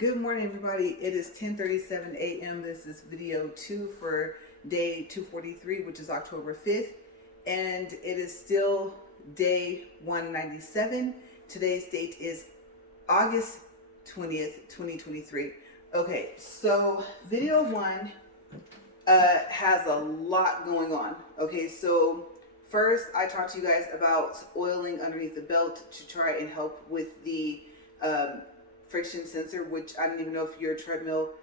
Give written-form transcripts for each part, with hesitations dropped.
Good morning, everybody. It is 10:37 a.m. This is video 2 for day 243, which is October 5th, and it is still day 197. Today's date is August 20th, 2023. Okay, so video 1 has a lot going on. Okay, so first I talked to you guys about oiling underneath the belt to try and help with the friction sensor, which I don't even know if your treadmill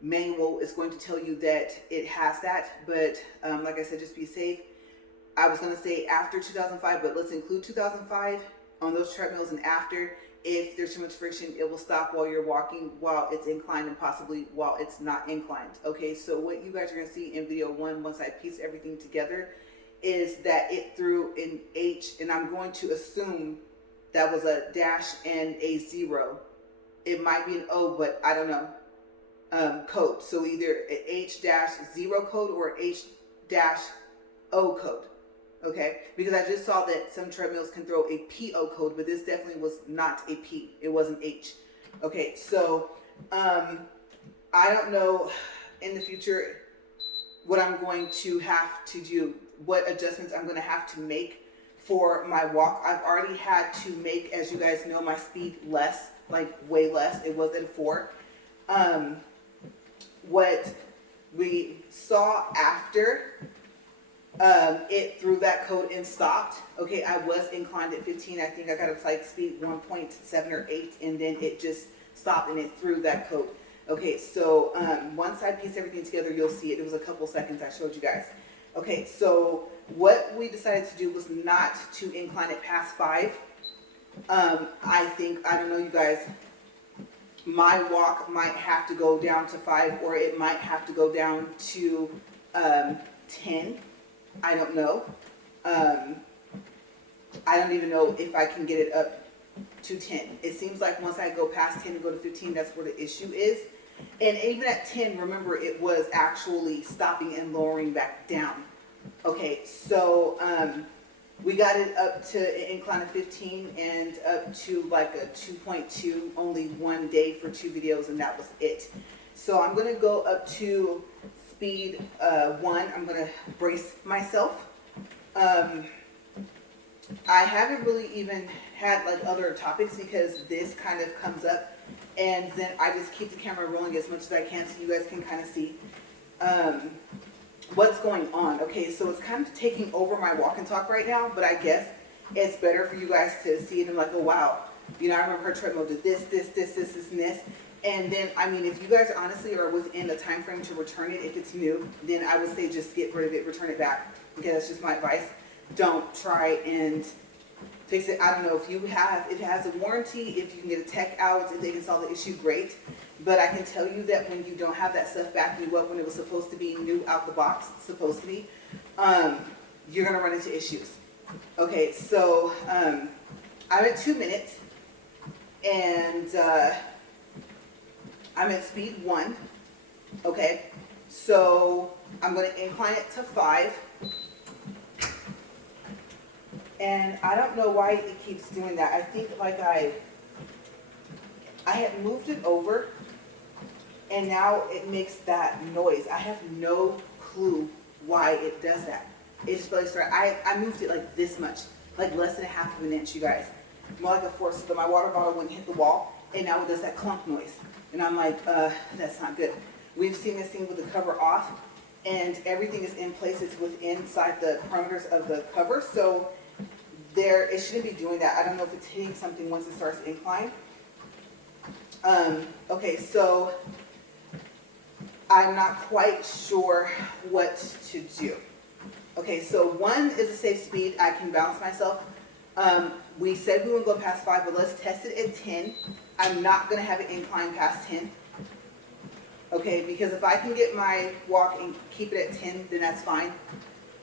manual is going to tell you that it has that, but like I said, just be safe. I was going to say after 2005, but let's include 2005 on those treadmills, and after, if there's too much friction, it will stop while you're walking, while it's inclined, and possibly while it's not inclined. Okay, so what you guys are going to see in video 1, once I piece everything together, is that it threw an H, and I'm going to assume that was a dash and a 0. It might be an O, but I don't know, code. So either an H-0 code or H-O code, okay? Because I just saw that some treadmills can throw a PO code, but this definitely was not a P. It was an H. Okay, so I don't know in the future what I'm going to have to do, what adjustments I'm going to have to make for my walk. I've already had to make, as you guys know, my speed less, like way less. It was at 4. What we saw after it threw that code and stopped. Okay, I was inclined at 15. I think I got a slight speed 1.7 or 8, and then it just stopped and it threw that code. Okay, so once I piece everything together, you'll see it. It was a couple seconds I showed you guys. Okay, so what we decided to do was not to incline it past 5. I think, I don't know, you guys, my walk might have to go down to 5, or it might have to go down to 10. I don't know. I don't even know if I can get it up to 10. It seems like once I go past 10 and go to 15, that's where the issue is. And even at 10, remember, it was actually stopping and lowering back down. Okay, so we got it up to an incline of 15 and up to like a 2.2, only one day for 2 videos, and that was it. So I'm going to go up to speed 1. I'm going to brace myself. I haven't really even had like other topics because this kind of comes up, and then I just keep the camera rolling as much as I can so you guys can kind of see what's going on. Okay, so it's kind of taking over my walk and talk right now, but I guess it's better for you guys to see it and like, oh wow, you know, I remember her treadmill did this, and this. And then, I mean, if you guys honestly are within the time frame to return it, if it's new, then I would say just get rid of it, return it back. Okay, that's just my advice. Don't try and fix it. I don't know if it has a warranty, if you can get a tech out, if they can solve the issue, great. But I can tell you that when you don't have that stuff backing you up, when it was supposed to be new out the box, you're gonna run into issues. Okay, so I'm at 2 minutes, and I'm at speed 1. Okay, so I'm gonna incline it to 5. And I don't know why it keeps doing that. I think like I had moved it over, and now it makes that noise. I have no clue why it does that. It just really started. I moved it like this much, like less than a half of an inch, you guys. More like a 4, so that my water bottle wouldn't hit the wall, and now it does that clunk noise. And I'm like, that's not good. We've seen this thing with the cover off, and everything is in place. It's inside the parameters of the cover, so it shouldn't be doing that. I don't know if it's hitting something once it starts to incline. Okay, so I'm not quite sure what to do. Okay, so 1 is a safe speed. I can balance myself. We said we wouldn't go past 5, but let's test it at 10. I'm not going to have it incline past 10. Okay, because if I can get my walk and keep it at 10, then that's fine.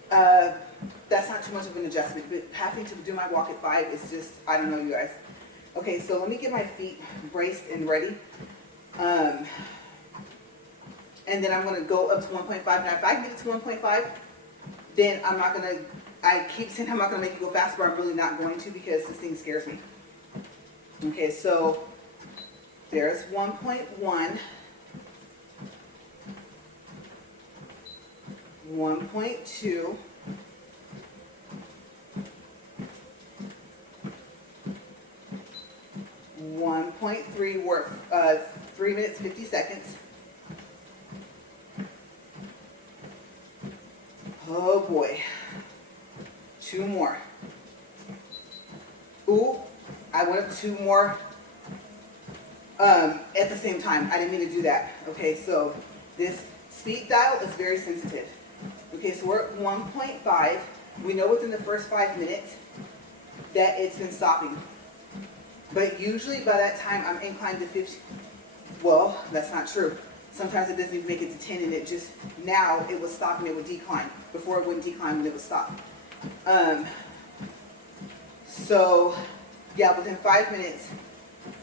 That's not too much of an adjustment, but having to do my walk at 5 is just, I don't know, you guys. Okay, so let me get my feet braced and ready. And then I'm going to go up to 1.5. Now, if I can get it to 1.5, then I'm not going to, I keep saying I'm not going to make it go fast, but I'm really not going to, because this thing scares me. Okay, so There's 1.1, 1.2, 1.3, we're 3 minutes 50 seconds. Oh boy. 2 more. Ooh, I went up 2 more at the same time. I didn't mean to do that. Okay, so this speed dial is very sensitive. Okay, so we're at 1.5. We know within the first 5 minutes that it's been stopping. But usually by that time I'm inclined to 50. Well, that's not true. Sometimes it doesn't even make it to 10 and it just, now it was stopping, it would decline. Before it wouldn't decline and it would stop. So yeah, within 5 minutes,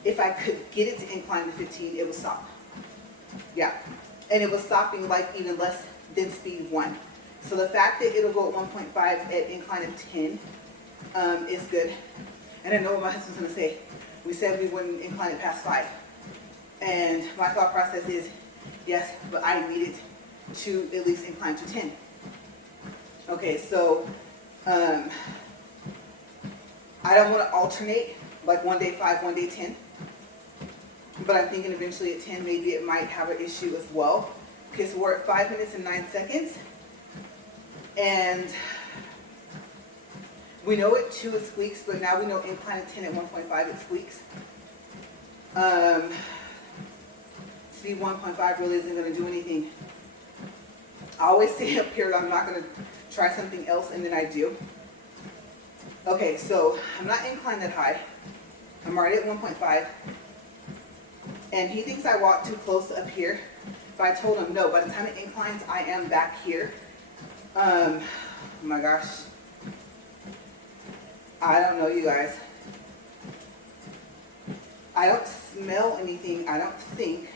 if I could get it to incline to 15, it would stop. Yeah, and it was stopping like even less than speed 1. So the fact that it'll go at 1.5 at incline of 10 is good. And I know what my husband's gonna say. We said we wouldn't incline it past 5. And my thought process is, yes, but I need it to at least incline to 10. Okay, so I don't want to alternate, like one day 5, one day 10. But I'm thinking eventually at 10, maybe it might have an issue as well. Okay, so we're at 5 minutes and 9 seconds. And we know at 2 it squeaks, but now we know incline at 10 at 1.5 it squeaks. Speed 1.5 really isn't going to do anything. I always say up here I'm not going to try something else, and then I do. Okay, so I'm not inclined that high. I'm already at 1.5. And he thinks I walk too close up here. But I told him no, by the time it inclines, I am back here. Oh my gosh. I don't know, you guys. I don't smell anything, I don't think.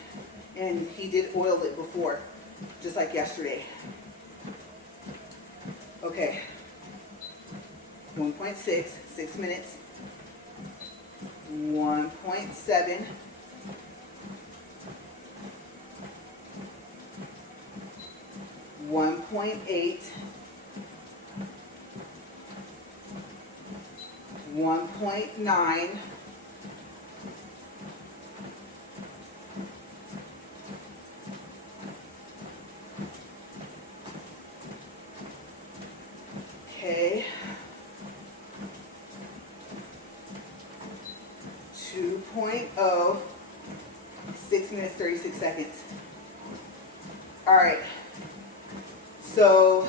And he did oil it before, just like yesterday. Okay. 1.6, 6 minutes. 1.7. 1.8. 1.9. 2.0, 6 minutes, 36 seconds. All right, so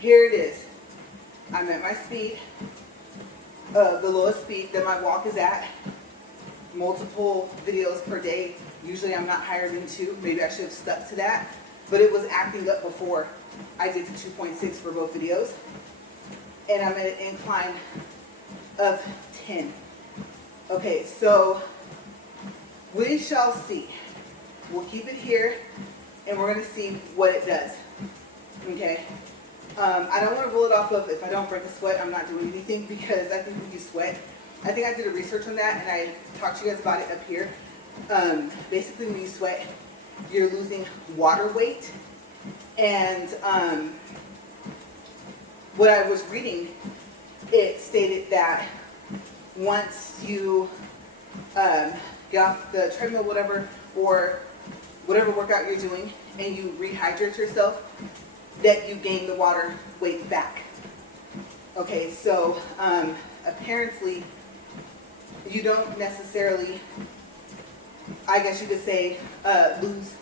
here it is. I'm at my speed, the lowest speed that my walk is at. Multiple videos per day. Usually I'm not higher than 2. Maybe I should have stuck to that, but it was acting up before I did the 2.6 for both videos. And I'm at an incline of 10. Okay, so we shall see. We'll keep it here, and we're going to see what it does. Okay. I don't want to roll it off of if I don't break a sweat, I'm not doing anything, because I think when you sweat, I think I did a research on that, and I talked to you guys about it up here. Basically, when you sweat, you're losing water weight. And what I was reading, it stated that once you get off the treadmill, or whatever workout you're doing, and you rehydrate yourself, that you gain the water weight back. Okay, so apparently you don't necessarily, I guess you could say, lose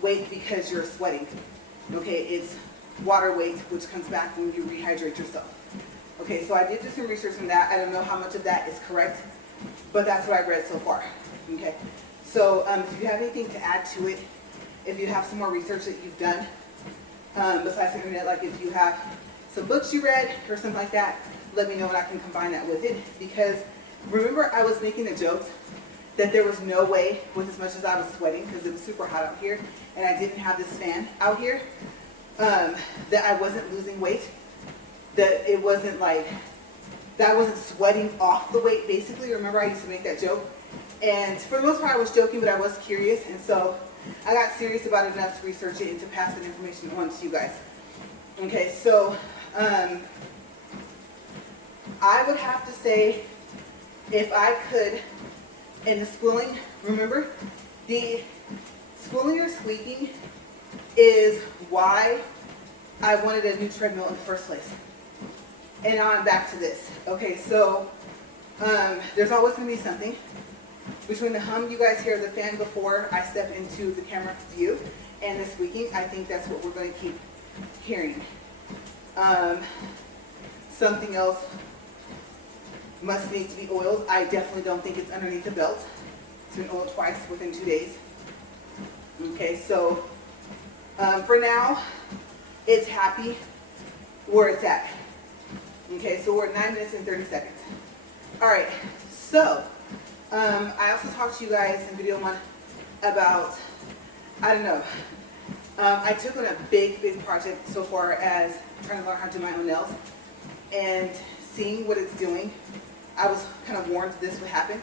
weight because you're sweating. Okay, it's water weight, which comes back when you rehydrate yourself. Okay, so I did do some research on that. I don't know how much of that is correct, but that's what I've read so far. Okay, so if you have anything to add to it, if you have some more research that you've done, besides the internet, like if you have some books you read or something like that, let me know and I can combine that with it. Because remember, I was making the jokes that there was no way, with as much as I was sweating, because it was super hot out here, and I didn't have this fan out here, that I wasn't losing weight. That it wasn't like, that I wasn't sweating off the weight, basically. Remember, I used to make that joke? And for the most part, I was joking, but I was curious, and so I got serious about it enough to research it and to pass that information on to you guys. Okay, so I would have to say, if I could, and the squealing, remember, the squealing or squeaking is why I wanted a new treadmill in the first place. And now I'm back to this. Okay, so there's always going to be something. Between the hum you guys hear the fan before I step into the camera view and the squeaking, I think that's what we're going to keep hearing. Something else must need to be oiled. I definitely don't think it's underneath the belt. It's been oiled twice within 2 days. Okay, so for now, it's happy where it's at. Okay, so we're at 9 minutes and 30 seconds. All right, so I also talked to you guys in video 1 about, I don't know, I took on a big project so far as trying to learn how to do my own nails and seeing what it's doing. I was kind of warned this would happen,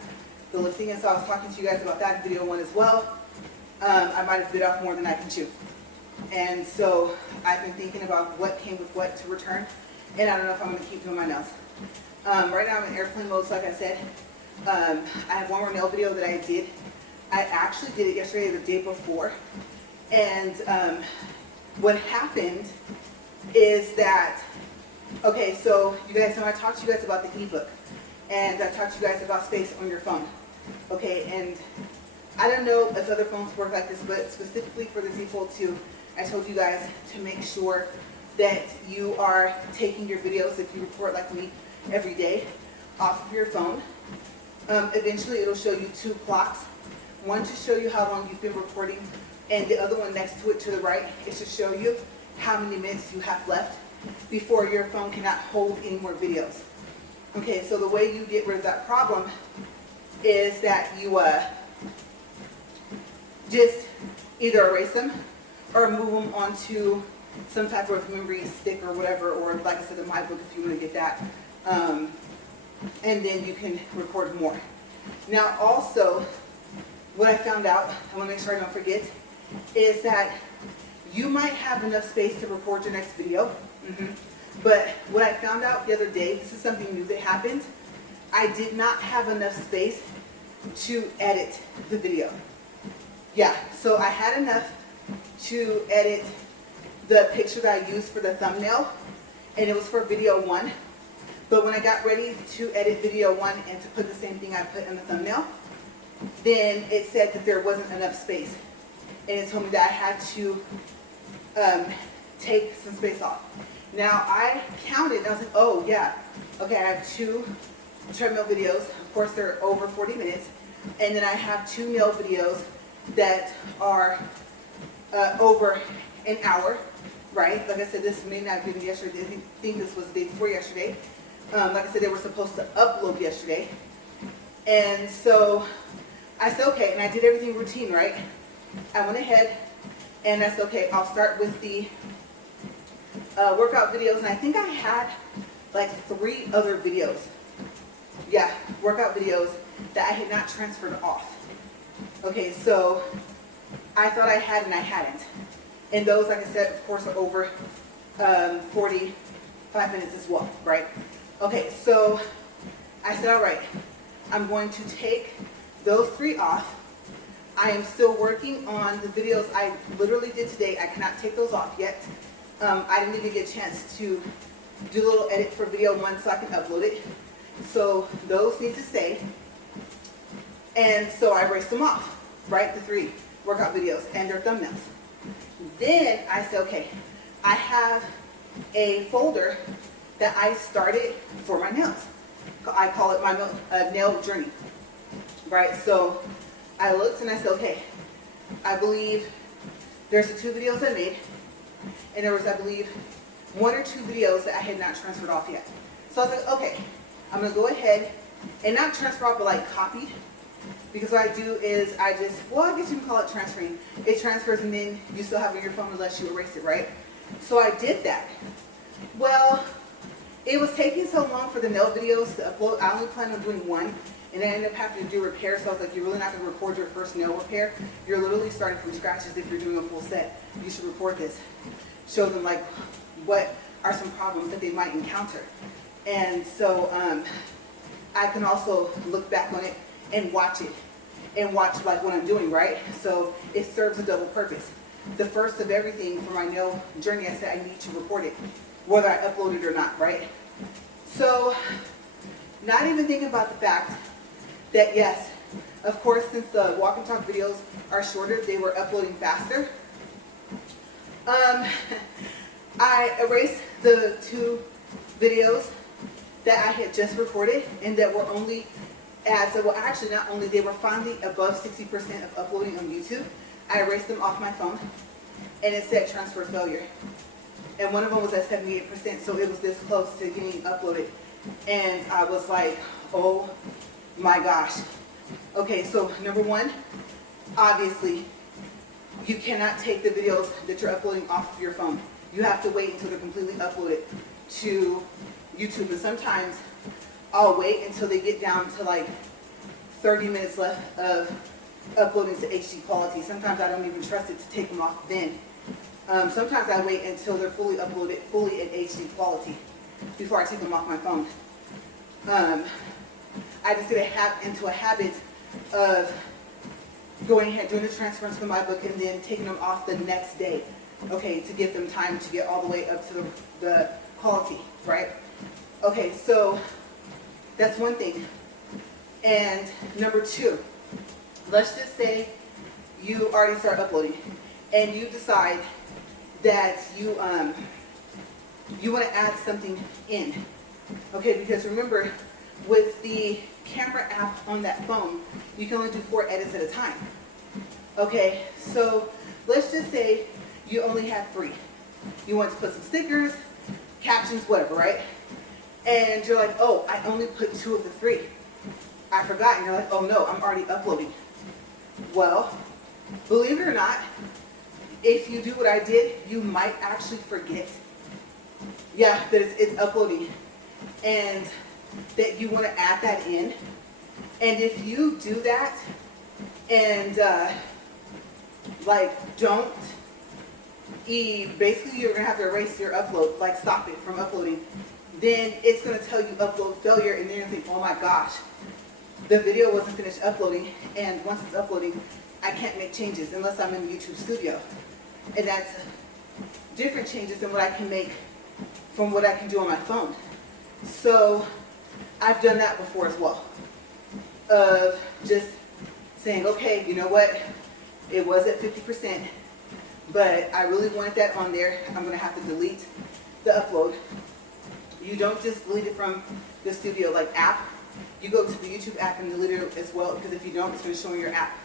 the lifting, and so I was talking to you guys about that in video 1 as well. I might have bit off more than I can chew. And so I've been thinking about what came with what to return, and I don't know if I'm going to keep doing my nails. Right now I'm in airplane mode, so like I said, I have one more nail video that I did. I actually did it yesterday or the day before, and what happened is that, okay, so you guys know I talked to you guys about the ebook, and I talked to you guys about space on your phone. Okay, and I don't know if other phones work like this, but specifically for the Z Fold 2, I told you guys to make sure that you are taking your videos, if you record like me every day, off of your phone. Eventually it'll show you 2 clocks. One to show you how long you've been recording, and the other one next to it to the right is to show you how many minutes you have left before your phone cannot hold any more videos. Okay, so the way you get rid of that problem is that you just either erase them or move them onto some type of memory stick or whatever, or like I said, in my book if you want to get that. And then you can record more. Now also, what I found out, I want to make sure I don't forget, is that you might have enough space to record your next video. But what I found out the other day, this is something new that happened, I did not have enough space to edit the video. Yeah, so I had enough to edit the picture that I used for the thumbnail, and it was for video 1. But when I got ready to edit video 1 and to put the same thing I put in the thumbnail, then it said that there wasn't enough space. And it told me that I had to take some space off. Now I counted and I was like, oh yeah, okay, I have 2 treadmill videos. Of course they're over 40 minutes. And then I have 2 nail videos that are over an hour, right? Like I said, this may not have been yesterday. I think this was the day before yesterday. Like I said, they were supposed to upload yesterday. And so I said, okay, and I did everything routine, right? I went ahead and I said, okay, I'll start with the workout videos. And I think I had like 3 other videos. Yeah, workout videos that I had not transferred off. Okay, so I thought I had and I hadn't. And those, like I said, of course, are over 45 minutes as well, right? Okay, so I said, all right, I'm going to take those 3 off. I am still working on the videos I literally did today. I cannot take those off yet. I didn't even get a chance to do a little edit for video 1 so I can upload it. So those need to stay. And so I erased them off, right? The 3 workout videos and their thumbnails. Then I said, okay, I have a folder that I started for my nails. I call it my nail journey, right? So I looked and I said, okay, I believe there's the 2 videos I made, and there was, I believe, 1 or 2 videos that I had not transferred off yet. So I was like, okay, I'm gonna go ahead and not transfer off, but like copied. Because what I do is I just, well, I guess you can call it transferring. It transfers and then you still have it on your phone unless you erase it, right? So I did that. Well, it was taking so long for the nail videos to upload. I only plan on doing 1, and I ended up having to do repair. So I was like, you're really not going to record your first nail repair. You're literally starting from scratch as if you're doing a full set. You should record this. Show them like what are some problems that they might encounter. And so I can also look back on it and watch it and watch like what I'm doing, right? So it serves a double purpose. The first of everything for my nail journey, I said I need to record it, whether I upload it or not, right? So not even thinking about the fact that yes, of course, since the walk and talk videos are shorter, they were uploading faster. I erased the 2 videos that I had just recorded and that were only at, well actually not only, they were finally above 60% of uploading on YouTube. I erased them off my phone and it said transfer failure. And one of them was at 78%, so it was this close to getting uploaded. And I was like, oh my gosh. Okay, so number one, obviously, you cannot take the videos that you're uploading off of your phone. You have to wait until they're completely uploaded to YouTube. And sometimes I'll wait until they get down to like 30 minutes left of uploading to HD quality. Sometimes I don't even trust it to take them off then. Sometimes I wait until they're fully uploaded, fully in HD quality before I take them off my phone. I just get into a habit of going ahead, doing the transference from my book and then taking them off the next day, okay, to give them time to get all the way up to the quality, right? Okay, so that's one thing. And number 2, let's just say you already start uploading and you decide that you want to add something in, okay? Because remember, with the camera app on that phone, you can only do 4 edits at a time. Okay, so let's just say you only have 3. You want to put some stickers, captions, whatever, right? And you're like, oh, I only put 2 of the 3. I forgot, and you're like, oh no, I'm already uploading. Well, believe it or not, if you do what I did, you might actually forget. Yeah, that it's uploading. And that you want to add that in. And if you do that and don't basically you're going to have to erase your upload, like stop it from uploading, then it's going to tell you upload failure, and then you're going to think, oh my gosh, the video wasn't finished uploading, and once it's uploading, I can't make changes unless I'm in the YouTube studio. And that's different changes than what I can make from what I can do on my phone. So I've done that before as well, of just saying, okay, you know what, it was at 50%, but I really wanted that on there. I'm going to have to delete the upload. You don't just delete it from the studio like app. You go to the YouTube app and delete it as well, because if you don't, it's going to show in your app,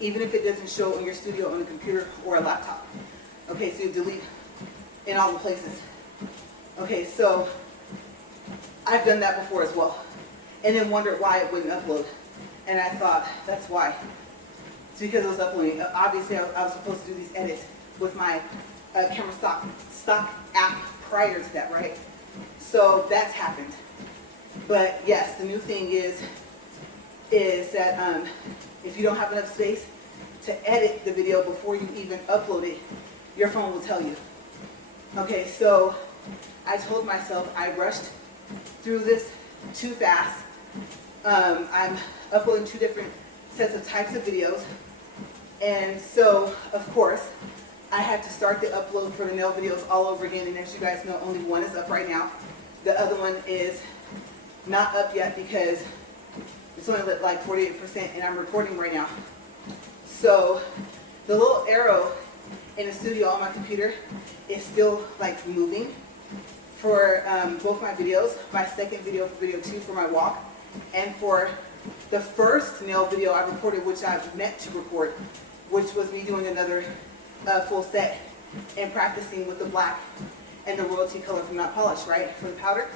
even if it doesn't show in your studio on a computer or a laptop. Okay, so you delete in all the places. Okay, so I've done that before as well, and then wondered why it wouldn't upload. And I thought, that's why. It's because it was uploading. Obviously, I was supposed to do these edits with my camera stock app prior to that, right? So that's happened. But yes, the new thing is that if you don't have enough space to edit the video before you even upload it, your phone will tell you. Okay, so I told myself I rushed through this too fast. I'm uploading 2 different sets of types of videos, and so of course I had to start the upload for the nail videos all over again. And as you guys know, only one is up right now. The other one is not up yet because it's only at like 48%, and I'm recording right now. So the little arrow in the studio on my computer is still like moving for both my videos. My second video, video 2 for my walk, and for the first nail video I recorded, which I meant to record, which was me doing another full set and practicing with the black and the royalty color from Not Polished, right, for the powder,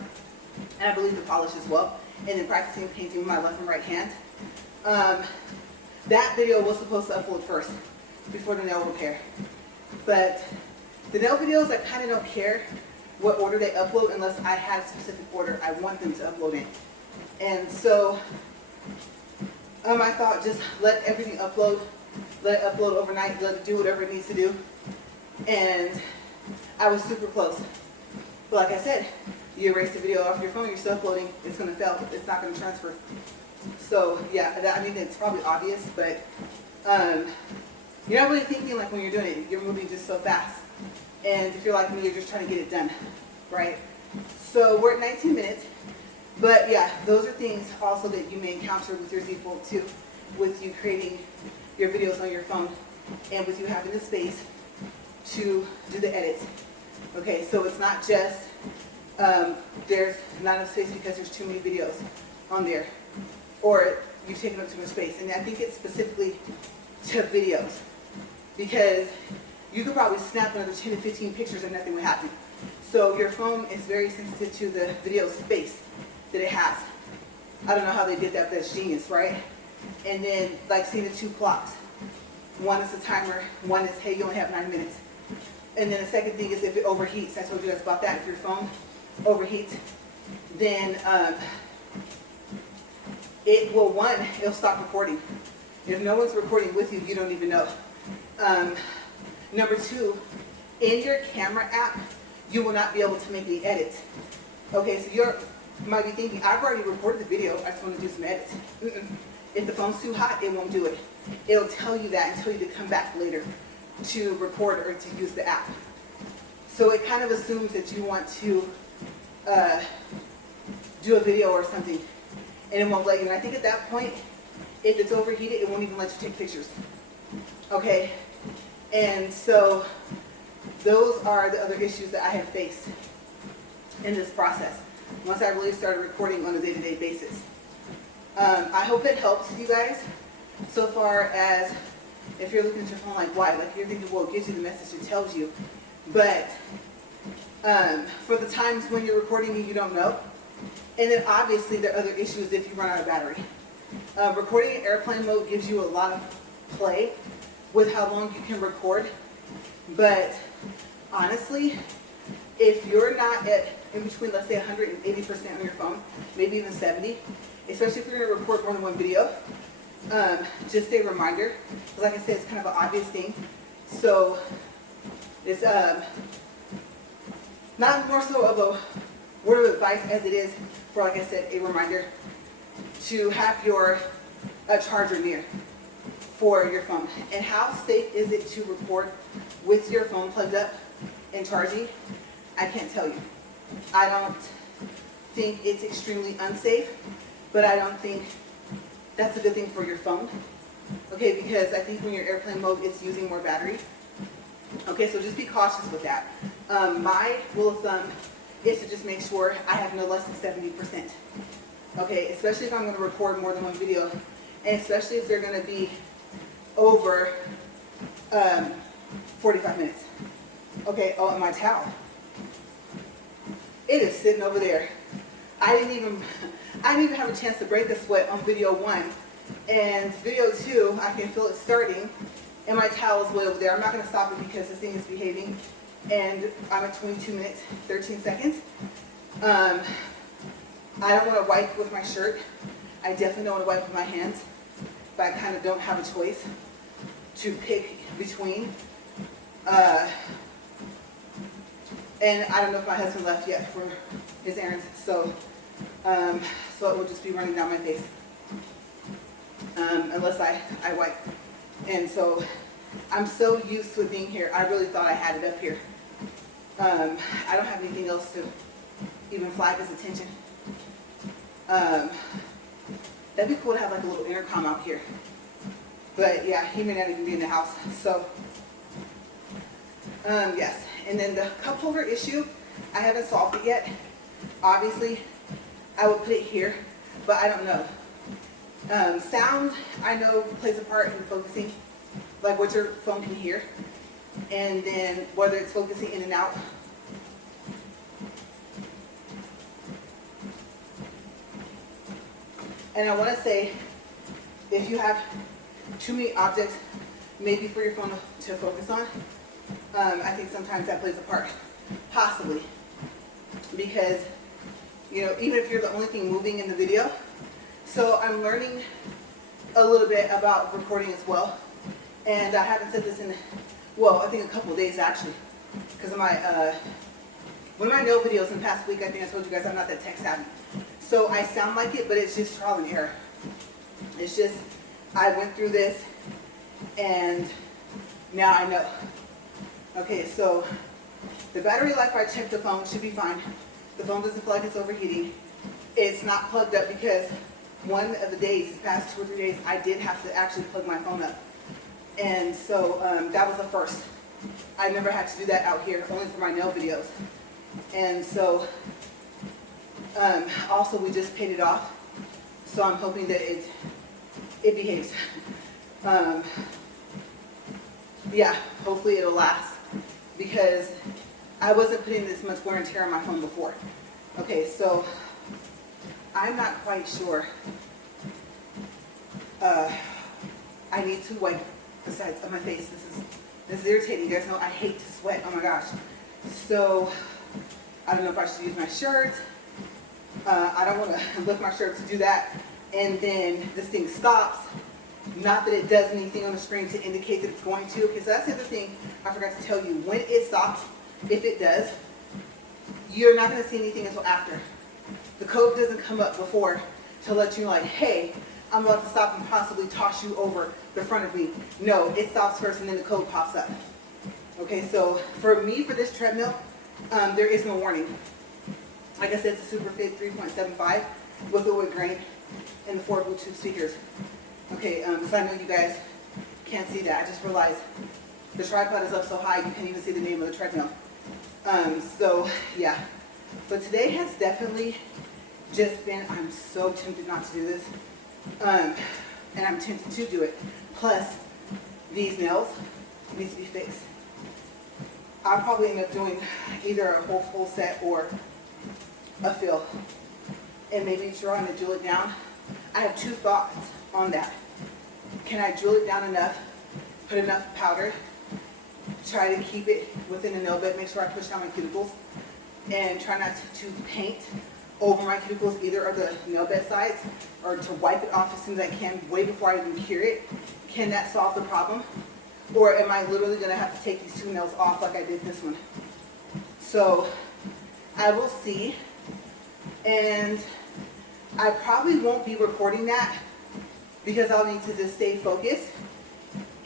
and I believe the polish as well, and then practicing painting with my left and right hand. That video was supposed to upload first before the nail repair, but the nail videos, I kind of don't care what order they upload unless I had a specific order I want them to upload in. And so I thought just let everything upload, let it upload overnight, let it do whatever it needs to do. And I was super close. But like I said, you erase the video off your phone, you're still uploading, it's gonna fail, it's not gonna transfer. So yeah, I mean, it's probably obvious, but you're not really thinking like when you're doing it, you're moving just so fast. And if you're like me, you're just trying to get it done, right? So we're at 19 minutes, but yeah, those are things also that you may encounter with your Z Fold 2, with you creating your videos on your phone, and with you having the space to do the edits. Okay, so it's not just there's not enough space because there's too many videos on there, or you've taken up too much space. And I think it's specifically to videos, because you could probably snap another 10 to 15 pictures and nothing would happen. So your phone is very sensitive to the video space that it has. I don't know how they did that, but that's genius, right? And then, like, seeing the two clocks. One is a timer, one is, hey, you only have 9 minutes. And then the second thing is if it overheats. I told you guys about that. If your phone overheats, then it will, one, it'll stop recording. If no one's recording with you, you don't even know. Number two, in your camera app, you will not be able to make the edits. Okay, so you might be thinking, I've already recorded the video, I just want to do some edits. If the phone's too hot, it won't do it. It'll tell you that and tell you to come back later to record or to use the app. So it kind of assumes that you want to do a video or something, and it won't let you. And I think at that point, if it's overheated, it won't even let you take pictures. Okay? And so those are the other issues that I have faced in this process once I really started recording on a day-to-day basis. I hope it helps you guys so far as if you're looking at your phone like, why? Like, you're thinking, well, it gives you the message, it tells you. But for the times when you're recording and you don't know, and then obviously there are other issues if you run out of battery. Recording in airplane mode gives you a lot of play with how long you can record. But honestly, if you're not at in between, let's say 180% on your phone, maybe even 70, especially if you're going to record more than one video, just a reminder. Like I said, it's kind of an obvious thing. So it's not more so of a word of advice as it is for, like I said, a reminder to have your charger near for your phone. And how safe is it to record with your phone plugged up and charging? I can't tell you. I don't think it's extremely unsafe, but I don't think that's a good thing for your phone. Okay, because I think when you're airplane mode, it's using more battery. Okay, so just be cautious with that. My rule of thumb is to just make sure I have no less than 70%. Okay, especially if I'm going to record more than one video, and especially if they're going to be over 45 minutes. Okay, oh, and my towel. It is sitting over there. I didn't even have a chance to break a sweat on video 1. And video 2, I can feel it starting, and my towel is way over there. I'm not going to stop it because this thing is behaving. And I'm at 22 minutes, 13 seconds. I don't want to wipe with my shirt. I definitely don't want to wipe with my hands. But I kind of don't have a choice to pick between. And I don't know if my husband left yet for his errands, so it will just be running down my face, unless I wipe. And so I'm so used to it being here. I really thought I had it up here. I don't have anything else to even flag his attention. That'd be cool to have like a little intercom out here. But yeah, he may not even be in the house. So yes. And then the cup holder issue, I haven't solved it yet. Obviously, I would put it here, but I don't know. Sound, I know, plays a part in focusing, like what your phone can hear, and then whether it's focusing in and out. And I want to say, if you have too many objects, maybe for your phone to focus on, I think sometimes that plays a part, possibly, because, you know, even if you're the only thing moving in the video. So I'm learning a little bit about recording as well. And I haven't said this in, well, I think a couple of days actually, because of my, one of my nail videos in the past week, I think I told you guys I'm not that tech savvy. So I sound like it, but it's just trial and error. It's just, I went through this and now I know. Okay, so the battery life, I checked the phone, should be fine. The phone doesn't feel like it's overheating. It's not plugged up because one of the days, these past 2 or 3 days, I did have to actually plug my phone up. And so that was a first. I never had to do that out here, only for my nail videos. And so also we just paid it off. So I'm hoping that it behaves. Yeah, hopefully it'll last because I wasn't putting this much wear and tear on my phone before. Okay, so I'm not quite sure. I need to wipe the sides of my face. This is irritating. You guys know I hate to sweat. Oh my gosh. So I don't know if I should use my shirt. I don't want to lift my shirt to do that. And then this thing stops. Not that it does anything on the screen to indicate that it's going to. Okay, so that's the other thing I forgot to tell you. When it stops, if it does, you're not going to see anything until after. The code doesn't come up before to let you know, like, hey, I'm about to stop and possibly toss you over the front of me. No, it stops first and then the code pops up. Okay, so for me, for this treadmill, there is no warning. Like I said, it's a Superfit 3.75 with a wood grain and the 4 Bluetooth speakers. Okay, so I know you guys can't see that. I just realized the tripod is up so high you can't even see the name of the treadmill. So yeah, but today has definitely just been, I'm so tempted not to do this, and I'm tempted to do it. Plus, these nails need to be fixed. I'll probably end up doing either a whole full set or a fill, and maybe trying to drill it down. I have 2 thoughts on that. Can I drill it down enough, put enough powder, try to keep it within the nail bed, make sure I push down my cuticles, and try not to paint over my cuticles, either of the nail bed sides, or to wipe it off as soon as I can, way before I even cure it. Can that solve the problem? Or am I literally going to have to take these 2 nails off like I did this one? So I will see, and I probably won't be recording that because I'll need to just stay focused,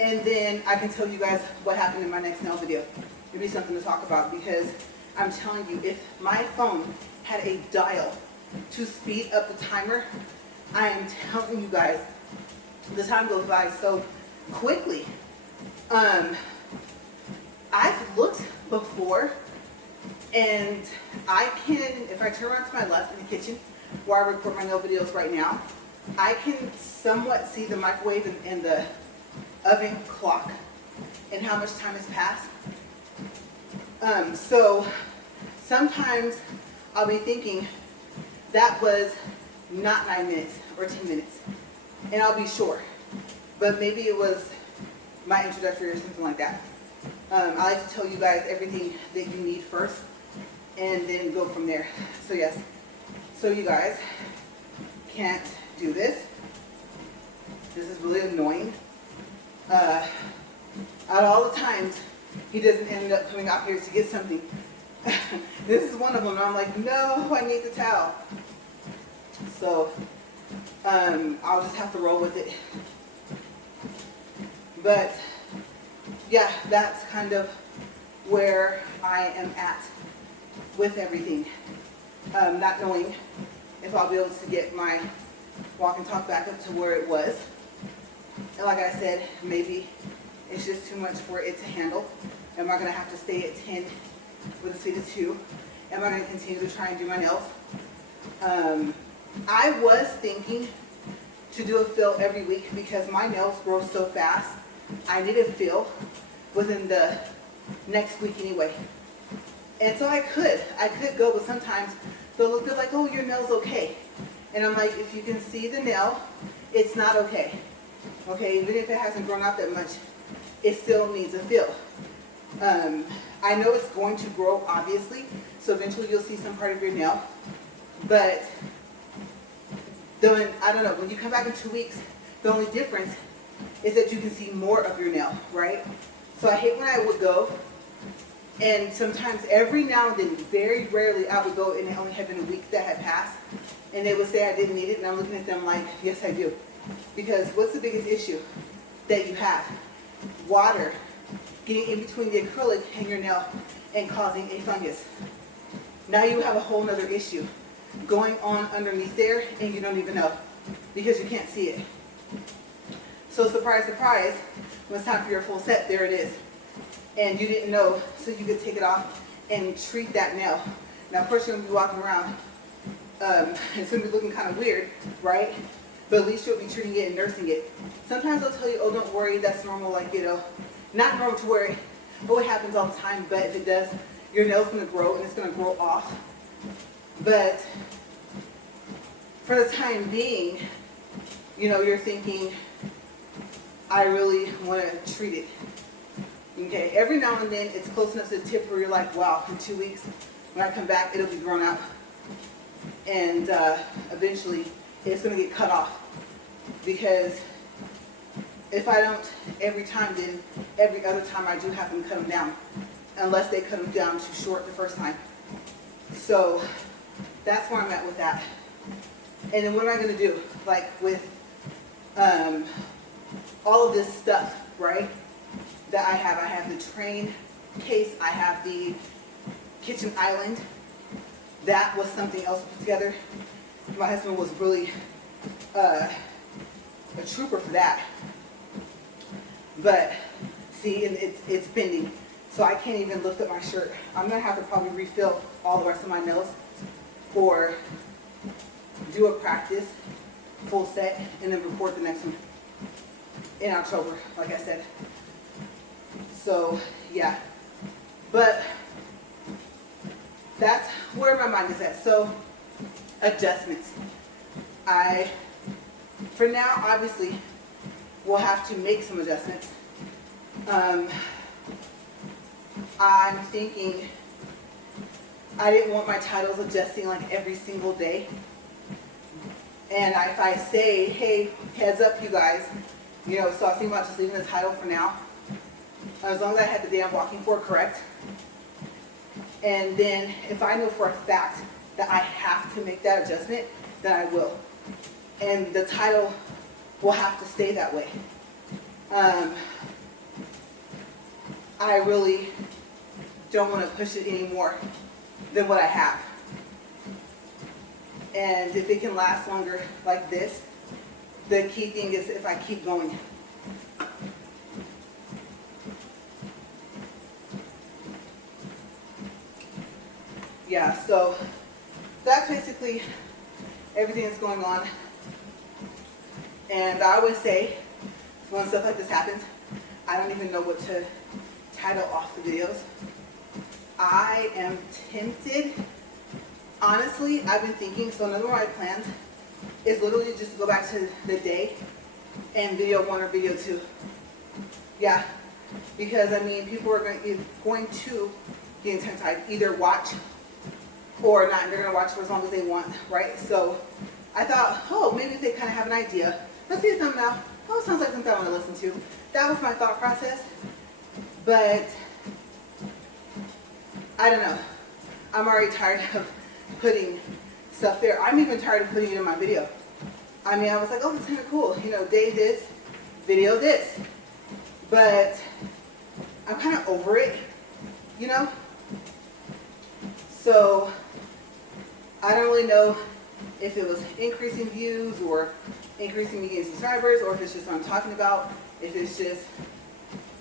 and then I can tell you guys what happened in my next nail video. It'll be something to talk about, because I'm telling you, if my phone had a dial to speed up the timer, I am telling you guys, the time goes by so quickly. I've looked before, and I can, if I turn around to my left in the kitchen where I record my nail videos right now, I can somewhat see the microwave and the oven clock and how much time has passed. So sometimes I'll be thinking that was not 9 minutes or 10 minutes, and I'll be sure, but maybe it was my introductory or something like that. I like to tell you guys everything that you need first and then go from there. So yes, so you guys can't do this. This is really annoying. Out of all the times he doesn't end up coming out here to get something, this is one of them. I'm like, no, I need the towel. So I'll just have to roll with it. But yeah, that's kind of where I am at with everything. Not knowing if I'll be able to get my walk and talk back up to where it was. And like I said, maybe it's just too much for it to handle. Am I going to have to stay at 10 with a speed of 2? Am I going to continue to try and do my nails? I was thinking to do a fill every week because my nails grow so fast. I need a fill within the next week anyway. And so I could go, but sometimes they'll look good like, oh, your nail's okay. And I'm like, if you can see the nail, it's not okay. Okay, even if it hasn't grown out that much, it still needs a fill. I know it's going to grow, obviously, so eventually you'll see some part of your nail. But then, I don't know, when you come back in 2 weeks, The only difference is that you can see more of your nail, right? So I hate when I would go, and sometimes every now and then, very rarely, I would go and it only had been a week that had passed, and they would say I didn't need it, and I'm looking at them like, yes I do. Because what's the biggest issue that you have? Water getting in between the acrylic and your nail and causing a fungus. Now you have a whole nother issue going on underneath there, and you don't even know because you can't see it. So surprise, surprise, when it's time for your full set, there it is. And you didn't know, so you could take it off and treat that nail. Now, of course, you're going to be walking around. It's going to be looking kind of weird, right? But at least you'll be treating it and nursing it. Sometimes they'll tell you, oh, don't worry, that's normal, like, you know, not normal to worry. Oh, it happens all the time, but if it does, your nail's going to grow and it's going to grow off. But for the time being, you know, you're thinking, I really want to treat it. Okay, every now and then it's close enough to the tip where you're like, wow, in 2 weeks, when I come back, it'll be grown out. And eventually, it's going to get cut off. Because if I don't every time, then every other time I do have them cut them down. Unless they cut them down too short the first time. So that's where I'm at with that. And then what am I going to do? Like with all of this stuff, right? That I have the train case, I have the kitchen island. That was something else put together. My husband was really a trooper for that. But see, and it's bending, so I can't even lift up my shirt. I'm gonna have to probably refill all the rest of my nails, or do a practice full set and then record the next one in October, like I said. So yeah, but that's where my mind is at. So adjustments. For now, obviously, we'll have to make some adjustments. I'm thinking I didn't want my titles adjusting like every single day. And if I say, hey, heads up, you guys, you know, so I was thinking about just leaving the title for now. As long as I had the day I'm walking for correct. And then if I know for a fact that I have to make that adjustment, then I will. And the title will have to stay that way. I really don't want to push it any more than what I have. And if it can last longer like this, the key thing is if I keep going. Yeah, so that's basically everything that's going on. And I always say, when stuff like this happens, I don't even know what to title off the videos. I am tempted. Honestly, I've been thinking, so another one of my plans is literally just to go back to the day and video 1 or video 2. Yeah, because I mean, people are going to get intensified, either watch or not. They're going to watch for as long as they want, right? So I thought, oh, maybe if they kind of have an idea. Let's see a thumbnail. Oh, it sounds like something I want to listen to. That was my thought process. But I don't know. I'm already tired of putting stuff there. I'm even tired of putting it in my video. I mean, I was like, oh, it's kind of cool. You know, day this, video this. But I'm kind of over it, you know? So I don't really know if it was increasing views or increasing me getting subscribers, or if it's just what I'm talking about, if it's just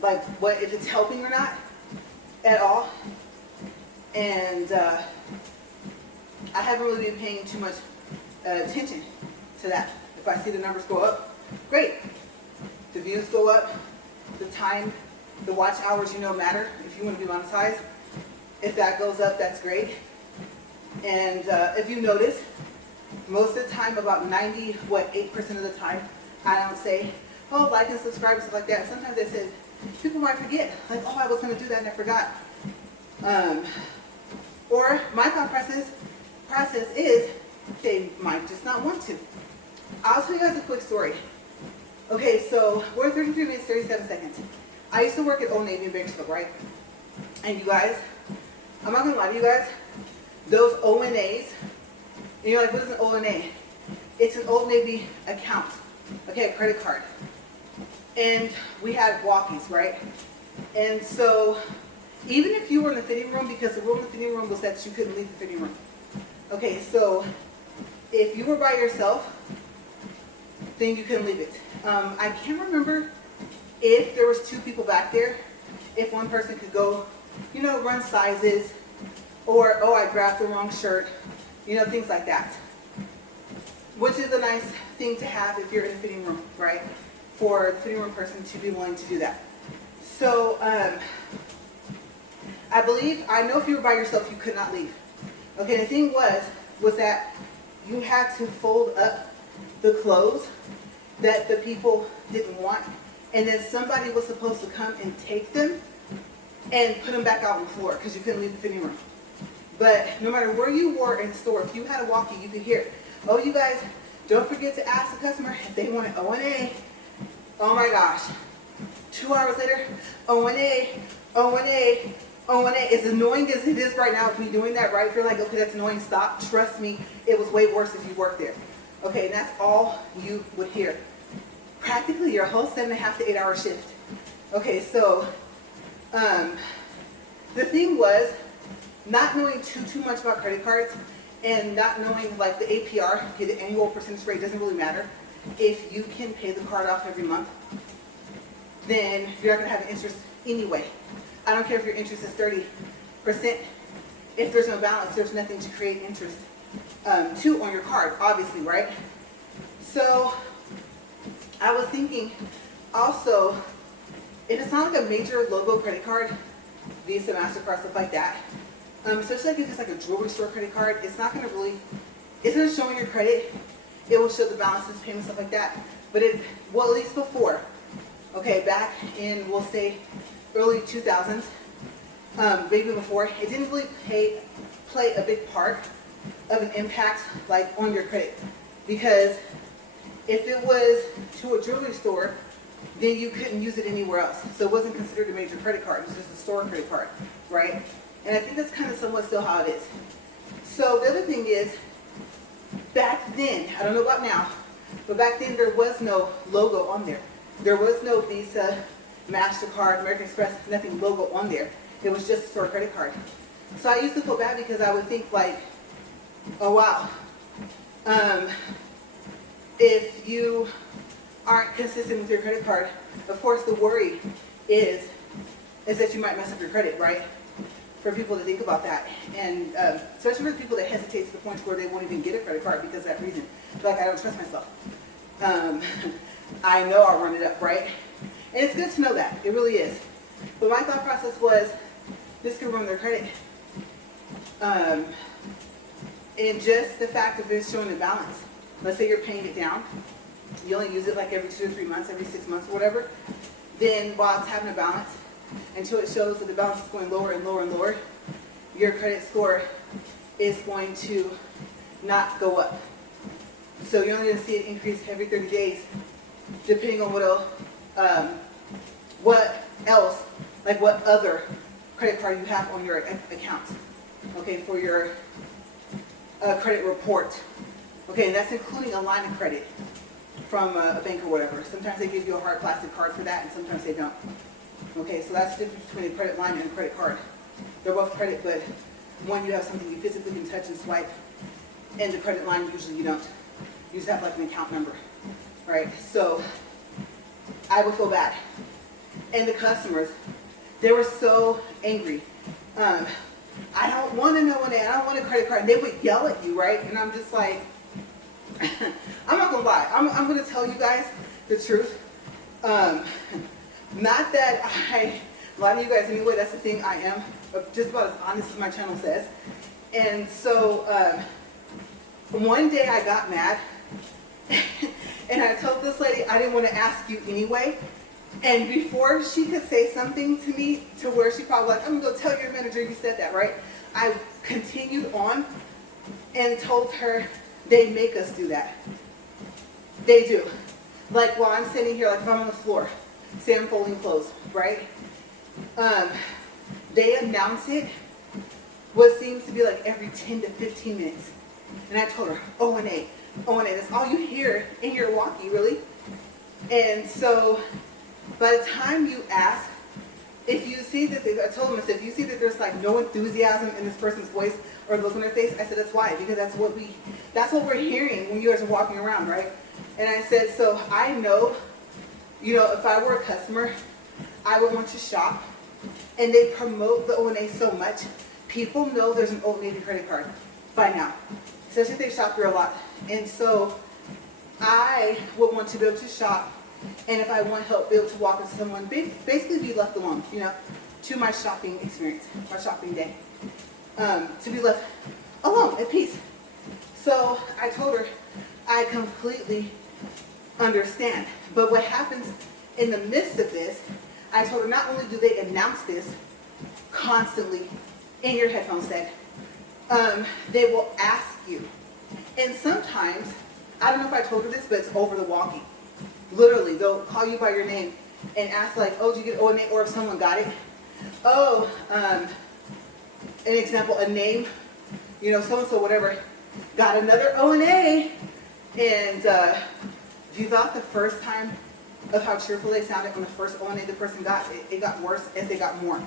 like if it's helping or not at all. And I haven't really been paying too much attention to that. If I see the numbers go up, great. The views go up, the time, the watch hours, you know, matter if you want to be monetized. If that goes up, that's great. And if you notice, most of the time, about 8% of the time, I don't say, oh, like and subscribe, stuff like that. Sometimes I said, people might forget, like, oh, I was going to do that and I forgot. Or my thought process is they might just not want to. I'll tell you guys a quick story. Okay, so we're 33 minutes, 37 seconds. I used to work at Old Navy in Bakersfield, right? And you guys, I'm not gonna lie to you guys, those ONAs, and you're like, what is an ONA? It's an Old Navy account, okay, a credit card. And we had walkies, right? And so, even if you were in the fitting room, because the rule in the fitting room was that you couldn't leave the fitting room. Okay, so if you were by yourself, then you couldn't leave it. I can't remember if there was 2 people back there, if one person could go, you know, run sizes, or, oh, I grabbed the wrong shirt, you know, things like that. Which is a nice thing to have if you're in a fitting room, right? For the fitting room person to be willing to do that. So, I know if you were by yourself, you could not leave. Okay, the thing was that you had to fold up the clothes that the people didn't want, and then somebody was supposed to come and take them and put them back out on the floor because you couldn't leave the fitting room. But no matter where you were in the store, if you had a walkie, you could hear it. Oh, you guys, don't forget to ask the customer if they want an O&A. Oh my gosh. 2 hours later, O&A, O&A, O&A. As annoying as it is right now of me doing that, right? If you're like, okay, that's annoying, stop. Trust me, it was way worse if you worked there. Okay, and that's all you would hear. Practically your whole 7.5 to 8 hour shift. Okay, so the thing was, not knowing too much about credit cards and not knowing like the APR, okay, the annual percentage rate doesn't really matter. If you can pay the card off every month, then you're not gonna have an interest anyway. I don't care if your interest is 30%. If there's no balance, there's nothing to create interest to on your card, obviously, right? So I was thinking also, if it's not like a major logo credit card, Visa, MasterCard, stuff like that, especially like if it's like a jewelry store credit card, it's not gonna really, it's gonna show your credit. It will show the balances, payments, stuff like that. But it, well, at least before, okay, back in, we'll say, early 2000s, maybe before, it didn't really play a big part of an impact like on your credit, because if it was to a jewelry store, then you couldn't use it anywhere else. So it wasn't considered a major credit card. It was just a store credit card, right? And I think that's kind of somewhat still how it is. So the other thing is, back then, I don't know about now, but back then there was no logo on there. There was no Visa, MasterCard, American Express, nothing logo on there. It was just a store credit card. So I used to feel bad because I would think like, oh wow, if you aren't consistent with your credit card, of course the worry is that you might mess up your credit, right? For people to think about that, and especially for the people that hesitate to the point where they won't even get a credit card because of that reason. Like, I don't trust myself. I know I'll run it up, right? And it's good to know that. It really is. But my thought process was, this could ruin their credit. And just the fact of it showing the balance. Let's say you're paying it down. You only use it like every 2 to 3 months, every 6 months or whatever. Then while it's having a balance, until it shows that the balance is going lower and lower and lower, your credit score is going to not go up. So you're only going to see it increase every 30 days, depending on what else, like what other credit card you have on your account, okay, for your credit report. Okay, and that's including a line of credit from a bank or whatever. Sometimes they give you a hard plastic card for that, and sometimes they don't. Okay, so that's the difference between a credit line and a credit card. They're both credit, but one you have something you physically can touch and swipe, and the credit line usually you don't. You just have like an account number, right? So I would feel bad. And the customers, they were so angry. I don't want to know when I don't want a credit card. And they would yell at you, right? And I'm just like, I'm not gonna lie. I'm gonna tell you guys the truth. Not that I lie to you guys anyway. That's the thing. I am just about as honest as my channel says. And so one day I got mad, and I told this lady I didn't want to ask you anyway. And before she could say something to me to where she probably like, I'm gonna go tell your manager you said that, right? I continued on and told her they make us do that. They do. Like while I'm sitting here, like if I'm on the floor, say I'm folding clothes, right? They announce it what seems to be like every 10 to 15 minutes. And I told her, O&A, O&A, that's all you hear in your walkie, really. And so by the time you ask, if you see that I told them, I said, if you see that there's like no enthusiasm in this person's voice or look on their face, I said, that's why, because that's what we're hearing when you guys are walking around, right? And I said, so I know, you know, if I were a customer, I would want to shop, and they promote the O&A so much, people know there's an Old Navy credit card by now, especially if they shop here a lot. And so I would want to be able to shop, and if I want help, be able to walk with someone, basically be left alone, you know, to my shopping experience, my shopping day, to be left alone, at peace. So I told her, I completely understand. But what happens in the midst of this, I told her, not only do they announce this constantly in your headphone set, they will ask you. And sometimes, I don't know if I told her this, but it's over the walkie. Literally, they'll call you by your name and ask like, oh, did you get O&A? Or if someone got it. Oh, an example, a name, you know, so-and-so, whatever, got another O&A. And if you thought the first time of how cheerful they sounded on the first O&A the person got, it got worse as they got more.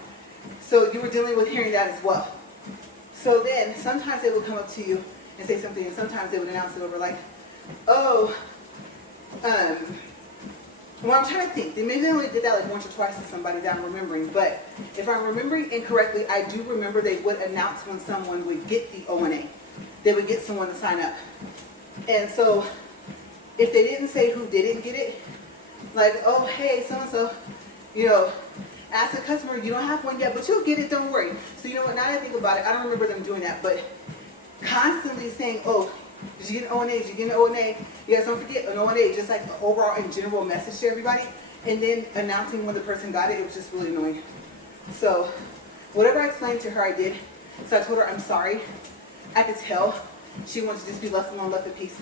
So you were dealing with hearing that as well. So then sometimes they would come up to you and say something, and sometimes they would announce it over like, oh, well, I'm trying to think. Maybe they only did that like once or twice to somebody that I'm remembering. But if I'm remembering incorrectly, I do remember they would announce when someone would get the O&A. They would get someone to sign up. And so if they didn't say who didn't get it, like, oh, hey, so-and-so, you know, ask the customer, you don't have one yet, but you'll get it, don't worry. So you know what, now that I think about it, I don't remember them doing that, but constantly saying, oh, did you get an O&A? Did you get an O&A? You guys don't forget an O&A, just like overall in general message to everybody, and then announcing when the person got it, it was just really annoying. So whatever I explained to her, I did. So I told her, I'm sorry. I could tell she wants to just be left alone, left at peace.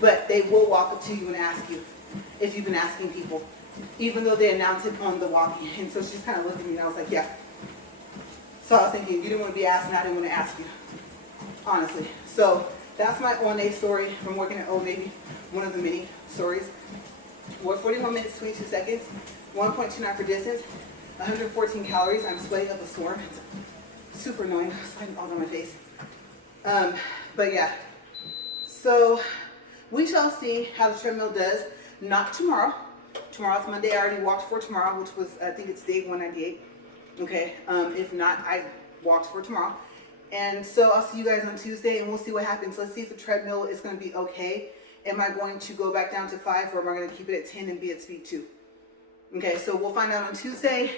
But they will walk up to you and ask you if you've been asking people, even though they announce it on the walkie. And so she's kind of looking at me, and I was like, yeah. So I was thinking, you didn't want to be asked, and I didn't want to ask you, honestly. So that's my O&A story from working at Old Navy, one of the many stories. Worked 41 minutes, 22 seconds, 1.29 for distance, 114 calories. I'm sweating up a storm. It's super annoying, sliding all on my face. But yeah, so we shall see how the treadmill does. Not tomorrow. Tomorrow's Monday. I already walked for tomorrow, which was, I think it's day 198. Okay, if not, I walked for tomorrow. And so I'll see you guys on Tuesday, and we'll see what happens. Let's see if the treadmill is going to be okay. Am I going to go back down to 5, or am I going to keep it at 10 and be at speed 2? Okay, so we'll find out on Tuesday.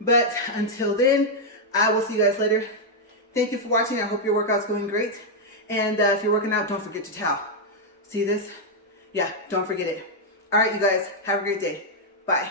But until then, I will see you guys later. Thank you for watching. I hope your workout's going great. And if you're working out, don't forget your towel. See this? Yeah, don't forget it. All right, you guys, have a great day. Bye.